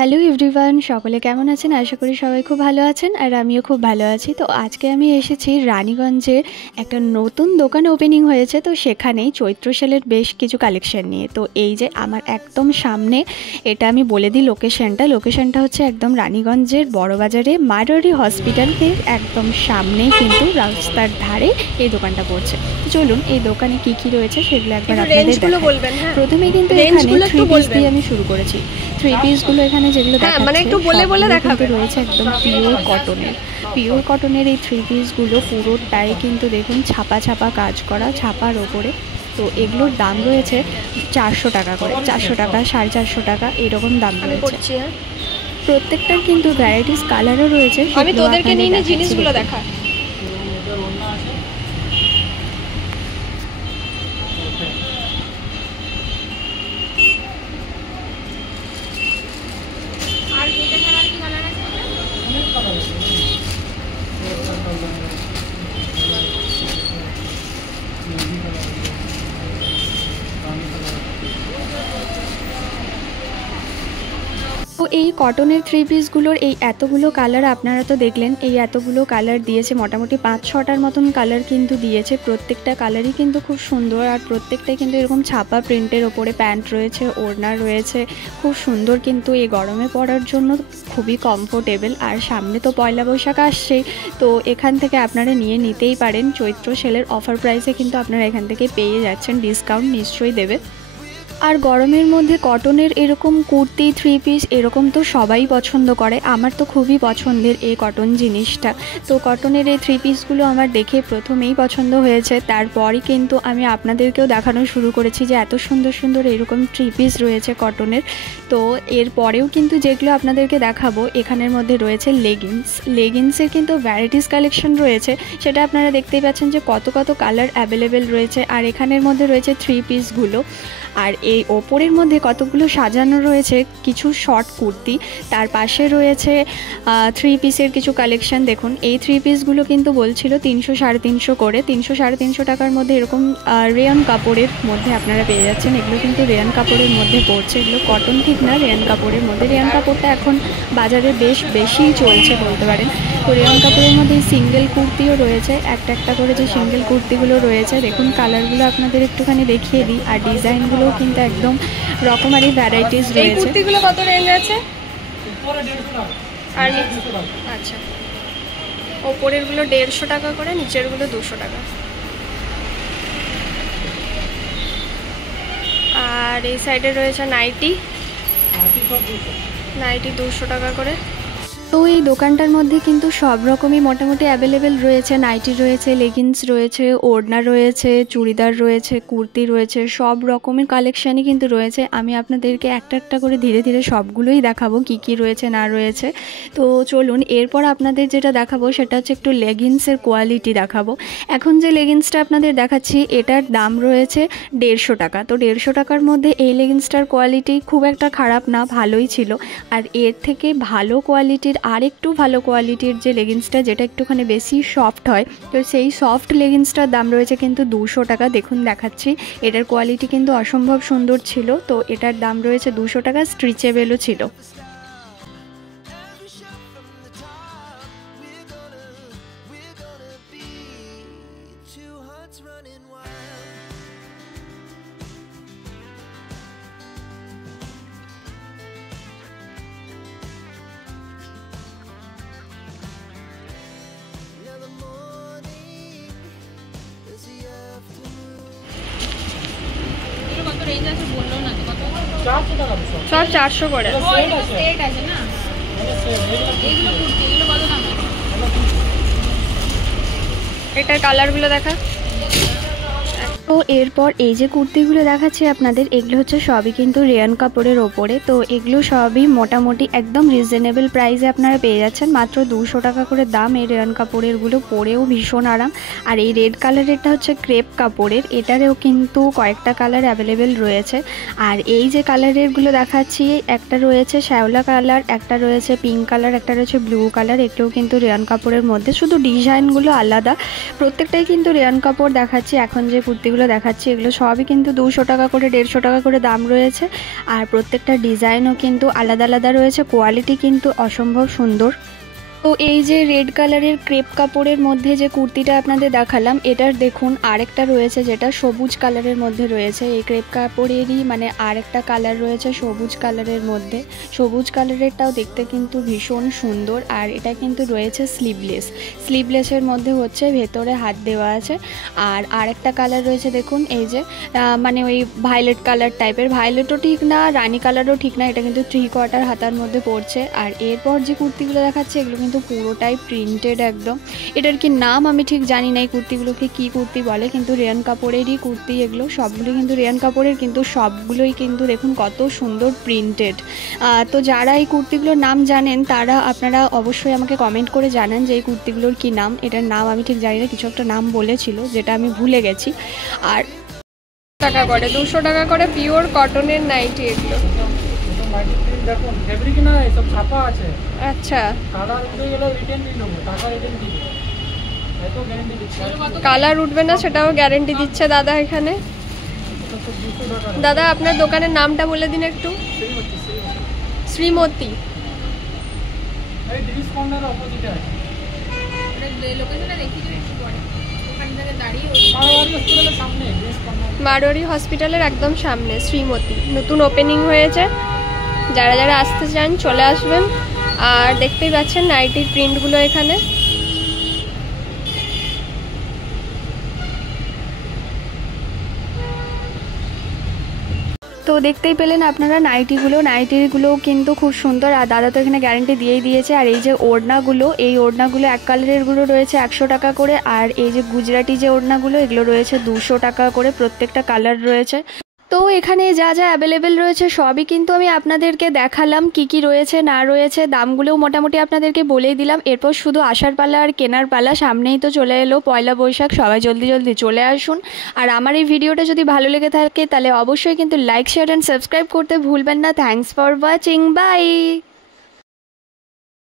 Hello everyone, সকলে কেমন আছেন? আশা করি সবাই খুব ভালো আছেন আর আমিও খুব ভালো আছি। তো আজকে আমি এসেছি রানীগঞ্জে, একটা নতুন দোকান ওপেনিং হয়েছে, তো সেখানেই চৈত্র সেলের বেশ কিছু কালেকশন নিয়ে। তো এই যে আমার একদম সামনে, এটা আমি বলে দিই লোকেশনটা হচ্ছে একদম রানীগঞ্জের বড়বাজারে মারোয়ারি হসপিটালের একদম সামনেই, কিন্তু রাস্তার ধারে এই দোকানটা পড়ছে। চলুন এই দোকানে কি কি রয়েছে সেগুলো একবার আপনাদের দেখাই। প্রথমে কিন্তু এখানে থ্রি পিস দিয়ে আমি শুরু করেছি। থ্রি পিসগুলো এখানে যেগুলো দেখাচ্ছে রয়েছে একদম পিওর কটনের এই থ্রি পিসগুলো পুরোটাই কিন্তু দেখুন ছাপা কাজ করা, ছাপার ওপরে। তো এগুলোর দাম রয়েছে 400 টাকা করে, 400 টাকা, 450 টাকা এরকম দাম রয়েছে। প্রত্যেকটার কিন্তু ভ্যারাইটিস কালারও রয়েছে। আমি তোদেরকে নিয়ে জিনিসগুলো দেখা। তো এই কটনের থ্রি পিসগুলোর এই এতগুলো কালার আপনারা তো দেখলেন, এই এতগুলো কালার দিয়েছে, মোটামুটি 5-6টার মতন কালার কিন্তু দিয়েছে। প্রত্যেকটা কালারই কিন্তু খুব সুন্দর, আর প্রত্যেকটাই কিন্তু এরকম ছাপা প্রিন্টের ওপরে প্যান্ট রয়েছে, ওড়না রয়েছে, খুব সুন্দর। কিন্তু এই গরমে পরার জন্য খুবই কমফোর্টেবল। আর সামনে তো পয়লা বৈশাখ আসছেই, তো এখান থেকে আপনারা নিতেই পারেন। চৈত্র সেলের অফার প্রাইসে কিন্তু আপনারা এখান থেকে পেয়ে যাচ্ছেন, ডিসকাউন্ট নিশ্চয়ই দেবে। আর গরমের মধ্যে কটনের এরকম কুর্তি থ্রি পিস এরকম তো সবাই পছন্দ করে, আমার তো খুবই পছন্দের এই কটন জিনিসটা। তো কটনের এই থ্রি পিসগুলো আমার দেখে প্রথমেই পছন্দ হয়েছে, তারপরই কিন্তু আমি আপনাদেরকেও দেখানো শুরু করেছি যে এত সুন্দর সুন্দর এরকম থ্রি পিস রয়েছে কটনের। তো এরপরেও কিন্তু যেগুলো আপনাদেরকে দেখাবো, এখানের মধ্যে রয়েছে লেগিংসের কিন্তু ভ্যারাইটিস কালেকশন রয়েছে, সেটা আপনারা দেখতেই পাচ্ছেন যে কত কালার অ্যাভেলেবেল রয়েছে। আর এখানের মধ্যে রয়েছে থ্রি পিসগুলো, আর এই ওপরের মধ্যে কতগুলো সাজানো রয়েছে কিছু শর্ট কুর্তি, তার পাশে রয়েছে থ্রি পিসের কিছু কালেকশন। দেখুন এই থ্রি পিসগুলো কিন্তু বলছিল 300-350 করে, 300-350 টাকার মধ্যে এরকম রেয়ন কাপড়ের মধ্যে আপনারা পেয়ে যাচ্ছেন। এগুলো কিন্তু রেয়ন কাপড়ের মধ্যে পড়ছে, এগুলো কটন ঠিক না, রেয়ন কাপড়ের মধ্যে। রেয়ন কাপড়টা এখন বাজারে বেশ বেশিই চলছে বলতে পারেন। তো রেয়ন কাপড়ের মধ্যে সিঙ্গেল কুর্তিও রয়েছে, একটা করে যে সিঙ্গেল কুর্তিগুলো রয়েছে, দেখুন কালারগুলো আপনাদের একটুখানি দেখিয়ে দিই। আর ডিজাইনগুলো কিন্তু একদম রকমারি ভ্যারাইটিস রয়েছে। এই কুর্তিগুলো কত রেঞ্জ আছে? আর আচ্ছা, ওপরেরগুলো 150 টাকা করে, নিচেরগুলো 200 টাকা। আর এই সাইডে রয়েছে নাইটি 200 টাকা করে। তো এই দোকানটার মধ্যে কিন্তু সব রকমই মোটামুটি অ্যাভেলেবেল রয়েছে। নাইটি রয়েছে, লেগিংস রয়েছে, ওড়না রয়েছে, চুড়িদার রয়েছে, কুর্তি রয়েছে, সব রকমের কালেকশানই কিন্তু রয়েছে। আমি আপনাদেরকে একটা করে ধীরে ধীরে সবগুলোই দেখাবো কি রয়েছে না রয়েছে। তো চলুন এরপর আপনাদের যেটা দেখাবো সেটা হচ্ছে একটু লেগিংসের কোয়ালিটি দেখাবো। এখন যে লেগিংসটা আপনাদের দেখাচ্ছি এটার দাম রয়েছে 150 টাকা। তো 150 টাকার মধ্যে এই লেগিংসটার কোয়ালিটি খুব একটা খারাপ না, ভালোই ছিল। আর এর থেকে ভালো কোয়ালিটির, আর একটু ভালো কোয়ালিটির যে লেগিংসটা, যেটা একটুখানি বেশি সফট হয়, তো সেই সফট লেগিংসটার দাম রয়েছে কিন্তু 200 টাকা। দেখুন দেখাচ্ছি, এটার কোয়ালিটি কিন্তু অসম্ভব সুন্দর ছিল। তো এটার দাম রয়েছে 200 টাকা, স্ট্রেচেবেলও ছিল। সব 400 করে। এটার কালারগুলো দেখা। তো এরপর এই যে কুর্তিগুলো দেখাচ্ছি আপনাদের, এগুলো হচ্ছে সবই কিন্তু রেয়ন কাপড়ের ওপরে। তো এগুলো সবই মোটামুটি একদম রিজনেবল প্রাইসে আপনারা পেয়ে যাচ্ছেন, মাত্র 200 টাকা করে দাম। এই রেয়ন কাপড়েরগুলো পরেও ভীষণ আরাম। আর এই রেড কালারেরটা হচ্ছে ক্রেপ কাপড়ের, এটারেও কিন্তু কয়েকটা কালার অ্যাভেলেবেল রয়েছে। আর এই যে কালারেরগুলো দেখাচ্ছি, একটা রয়েছে শ্যাওলা কালার, একটা রয়েছে পিঙ্ক কালার, একটা রয়েছে ব্লু কালার, এগুলোও কিন্তু রেয়ন কাপড়ের মধ্যে, শুধু ডিজাইনগুলো আলাদা। প্রত্যেকটাই কিন্তু রেয়ন কাপড় দেখাচ্ছি। এখন যে কুর্তিগুলো কুর্তিগুলো দেখাচ্ছি এগুলো সবই কিন্তু 200 টাকা করে 150 টাকা করে দাম রয়েছে। আর প্রত্যেকটা ডিজাইনও কিন্তু আলাদা আলাদা রয়েছে, কোয়ালিটি কিন্তু অসম্ভব সুন্দর। তো এই যে রেড কালারের ক্রেপ কাপড়ের মধ্যে যে কুর্তিটা আপনাদের দেখালাম, এটার দেখুন আরেকটা রয়েছে যেটা সবুজ কালারের মধ্যে রয়েছে। এই ক্রেপ কাপড়েরই মানে আরেকটা কালার রয়েছে সবুজ কালারের মধ্যে। সবুজ কালারেরটাও দেখতে কিন্তু ভীষণ সুন্দর। আর এটা কিন্তু রয়েছে স্লিভলেসের মধ্যে হচ্ছে ভেতরে হাত দেওয়া আছে। আর আরেকটা কালার রয়েছে দেখুন এই যে মানে ওই ভায়োলেট কালার টাইপের, ভায়োলেটও ঠিক না রানী কালারও ঠিক না, এটা কিন্তু 3/4 হাতার মধ্যে পড়ছে। আর এরপর যে কুর্তিগুলো দেখাচ্ছে এগুলো কিন্তু পুরোটাই প্রিন্টেড একদম। এটার কি নাম আমি ঠিক জানি না, এই কুর্তিগুলোকে কি কুর্তি বলে, কিন্তু রেয়ন কাপড়েরই কুর্তি এগুলো সবগুলো কিন্তু রেয়ন কাপড়ের, কিন্তু সবগুলোই কিন্তু দেখুন কত সুন্দর প্রিন্টেড। তো যারা এই কুর্তিগুলোর নাম জানেন তারা আপনারা অবশ্যই আমাকে কমেন্ট করে জানান যে এই কুর্তিগুলোর কি নাম। এটার নাম আমি ঠিক জানি না, কিছু একটা নাম বলেছিল যেটা আমি ভুলে গেছি। আর টাকা করে 200 টাকা করে পিওর কটনের নাইটি এগুলো। দেখুন ফেব্রিক না সব ছাপা আছে। আচ্ছা, কালার উঠে গেলে রিটার্ন দিয়ে নেবো, টাকা রিটার্ন দিবে, এত গ্যারান্টি দিচ্ছে। কালার উঠবে না সেটাও গ্যারেন্টি দিচ্ছে দাদা এখানে। দাদা আপনার দোকানের নামটা বলে দিন একটু। শ্রীমতী। এই ডিস কর্নার অপোজিটে আছে। লোকেশনটা দেখি যে একটু পরে ওখান থেকে দাঁড়িয়ে মারোয়ারি হসপিটালের সামনে ডিস কর্নার। মারোয়ারি হসপিটালের একদম সামনে শ্রীমতী, নতুন ওপেনিং হয়েছে। যারা যারা আসতে চান চলে আসবেন। আর দেখতেই পাচ্ছেন নাইটির প্রিন্টগুলো এখানে। তো দেখতেই পেলেন আপনারা নাইটিগুলো কিন্তু খুব সুন্দর। আর দাদা তো এখানে গ্যারেন্টি দিয়েই দিয়েছে। আর এই যে ওড়নাগুলো, এই ওড়নাগুলো এক কালারেরগুলো রয়েছে 100 টাকা করে। আর এই যে গুজরাটি যে ওড়নাগুলো এগুলো রয়েছে 200 টাকা করে, প্রত্যেকটা কালার রয়েছে। তো এখানে যা যা অ্যাভেলেবেল রয়েছে সবই কিন্তু আমি আপনাদেরকে দেখালাম, কি কি রয়েছে না রয়েছে, দামগুলোও মোটামুটি আপনাদেরকে বলেই দিলাম। এরপর শুধু আসার পালা আর কেনার পালা, সামনেই তো চলে এলো পয়লা বৈশাখ, সবাই জলদি জলদি চলে আসুন। আর আমার এই ভিডিওটা যদি ভালো লেগে থাকে তাহলে অবশ্যই কিন্তু লাইক শেয়ার অ্যান্ড সাবস্ক্রাইব করতে ভুলবেন না। Thanks for watching, by.